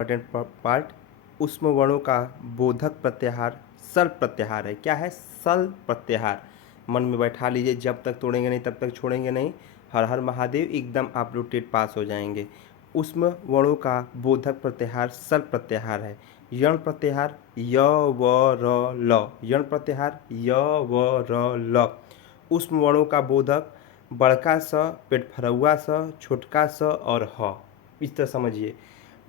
Important part, ऊष्म वर्णों का बोधक प्रत्याहार सल प्रत्याहार है। क्या है? सल प्रत्याहार। मन में बैठा लीजिए, जब तक तोड़ेंगे नहीं तब तक छोड़ेंगे नहीं। हर हर महादेव, एकदम आप लोग टेट पास हो जाएंगे। ऊष्म वर्णों का बोधक प्रत्याहार सल प्रत्याहार है। यण प्रत्याहार य व र ल, यण प्रत्याहार य व र ल। ऊष्म वर्णों का बोधक बड़का स, पेट फरौआ स, छोटका स और ह। इस तरह समझिए,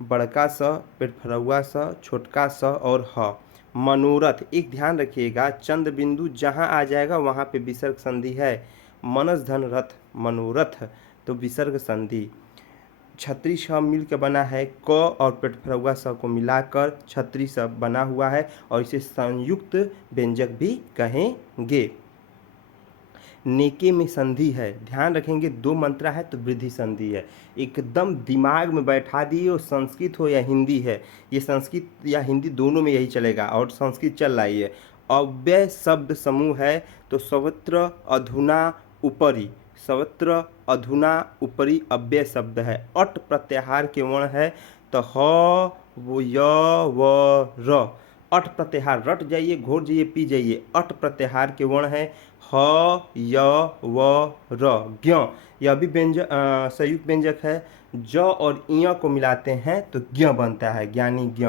बड़का स, पेट फरौआ स, छोटका स और ह। मनोरथ, एक ध्यान रखिएगा, चंद्र बिंदु जहाँ आ जाएगा वहाँ पे विसर्ग संधि है। मनस धन रथ, मनोरथ, तो विसर्ग संधि। छत्री स मिल के बना है, क और पेट फरौआ स को मिलाकर छत्री स बना हुआ है और इसे संयुक्त व्यंजक भी कहेंगे। नेके में संधि है, ध्यान रखेंगे, दो मंत्रा है तो वृद्धि संधि है। एकदम दिमाग में बैठा दिए, और संस्कृत हो या हिंदी है, ये संस्कृत या हिंदी दोनों में यही चलेगा और संस्कृत चल रहा है। अव्यय शब्द समूह है तो सर्वत्र अधुना ऊपरी, सर्वत्र अधुना ऊपरी अव्यय शब्द है। अट प्रत्याहार के वर्ण है तो ह वो य व र। अट प्रत्याहार, रट जाइए, घोर जाइए, पी जाइए। अट प्रत्याहार के वर्ण है ह य व र। ज्ञ, यह भी व्यंजक संयुक्त व्यंजक है। ज और इ को मिलाते हैं तो ज्ञ बनता है, ज्ञानी ज्ञ।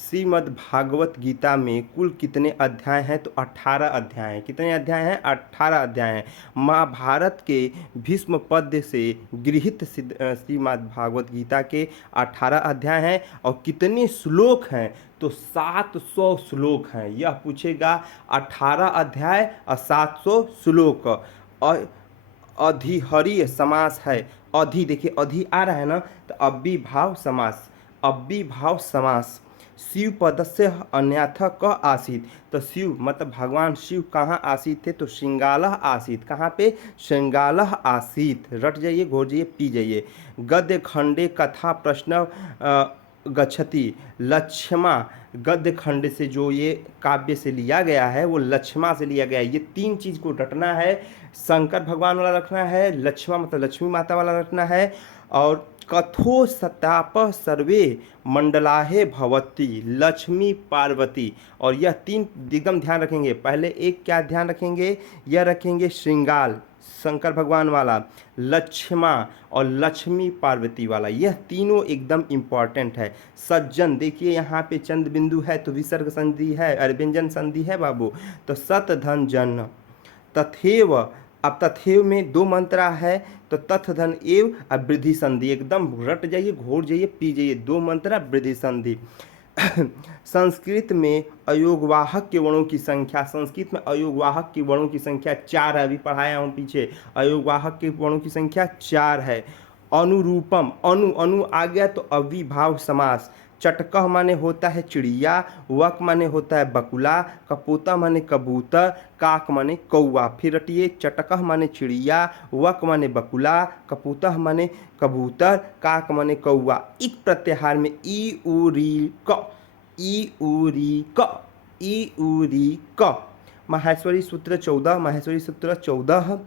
श्रीमद् भागवत गीता में कुल कितने अध्याय हैं? तो 18 अध्याय हैं। कितने अध्याय हैं? 18 अध्याय हैं। महाभारत के भीष्म पद्य से गृहीत श्रीमद् भागवत गीता के 18 अध्याय हैं। और कितने श्लोक हैं? तो 700 श्लोक हैं। यह पूछेगा, 18 अध्याय और 700 श्लोक। अधिहरीय समास है। अधि, देखिए अधि आ रहा है ना, तो अव्ययीभाव समास, अव्ययीभाव समास। शिव पदस्य अन्यथा क आसीत, तो शिव मतलब भगवान शिव कहाँ आसीत थे? तो श्रृंगालः आसीत। कहाँ पे? श्रृंगालः आसीत। रट जाइए, घोर जाइए, पी जाइए। गद्य खंडे कथा प्रश्न गच्छति, लक्ष्मा, गद्य खंड से जो ये काव्य से लिया गया है वो लक्ष्मा से लिया गया है। ये तीन चीज़ को रटना है। शंकर भगवान वाला रखना है, लक्ष्मा मतलब लक्ष्मी माता वाला रखना है, और कथो सताप सर्वे मंडलाहे भवती, लक्ष्मी पार्वती। और यह तीन एकदम ध्यान रखेंगे। पहले एक क्या ध्यान रखेंगे? यह रखेंगे श्रृंगाल शंकर भगवान वाला, लक्ष्मा और लक्ष्मी पार्वती वाला, यह तीनों एकदम इम्पॉर्टेंट है। सज्जन, देखिए यहाँ पे चंद्र बिंदु है तो विसर्ग संधि है, अरे व्यंजन संधि है बाबू। तो सत धन जन, तथेव, अब तथेव में दो मंत्रा है तो तथ धन एव अब वृद्धि संधि। एकदम रट जाइए, घोर जाइए, पी जाइए, दो मंत्रा वृद्धि संधि। संस्कृत में अयोगवाहक के वर्णों की संख्या, संस्कृत में अयोगवाहक के वर्णों की संख्या 4 है। अभी पढ़ाया हूँ पीछे, अयोगवाहक के वर्णों की संख्या 4 है। अनुरूपम, अनु, अनु आ गया तो अविभाव समास। चटकह माने होता है चिड़िया, वक माने होता है बकुला, कपोता माने कबूतर, काक माने कौआ। फिर रटिए, चटकह माने चिड़िया, वक माने बकुला, कपूतह माने कबूतर, काक माने कौआ। इक प्रत्याहार में ई उ री क, ई उ री क, ई उ री क। माहेश्वरी सूत्र 14, माहेश्वरी सूत्र 14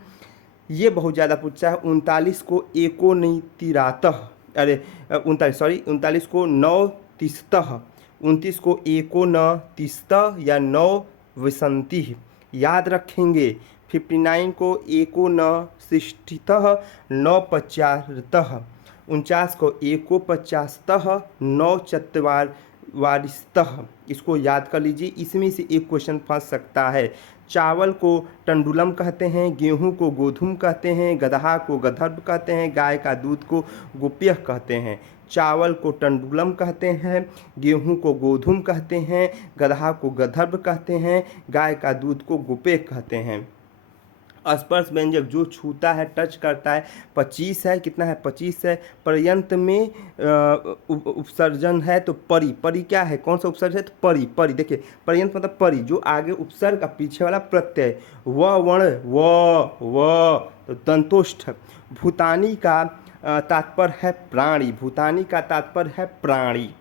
ये बहुत ज़्यादा पूछा है। 39 को एको नहीं तिरातः, अरे 39 को 9 तिस्तः, 29 को एको न तिस्तः या 9 विसंति, याद रखेंगे। 59 को एको न शिष्टितः 9 पचारतः, 49 को एको पचासतः 9 चत्वारिस्तः। इसको याद कर लीजिए, इसमें से एक क्वेश्चन फंस सकता है। चावल को टंडुलम कहते हैं, गेहूं को गोधुम कहते हैं, गदहा को गधर्व कहते हैं, गाय का दूध को गोप्य कहते हैं। चावल को टंडुलम कहते हैं, गेहूं को गोधुम कहते हैं, गदहा को गधर्व कहते हैं, गाय का दूध को गोप्य कहते हैं। स्पर्श व्यंजक जो छूता है, टच करता है, 25 है। कितना है? 25 है। पर्यंत में उपसर्जन है तो परी, परी क्या है? कौन सा उपसर्ज है? तो परी, परी। देखिए पर्यंत मतलब परी, जो आगे उपसर्ग का पीछे वाला प्रत्यय। व वर्ण, व तो दंतोष्ठ। भूतानी का तात्पर्य है प्राणी, भूतानी का तात्पर्य है प्राणी।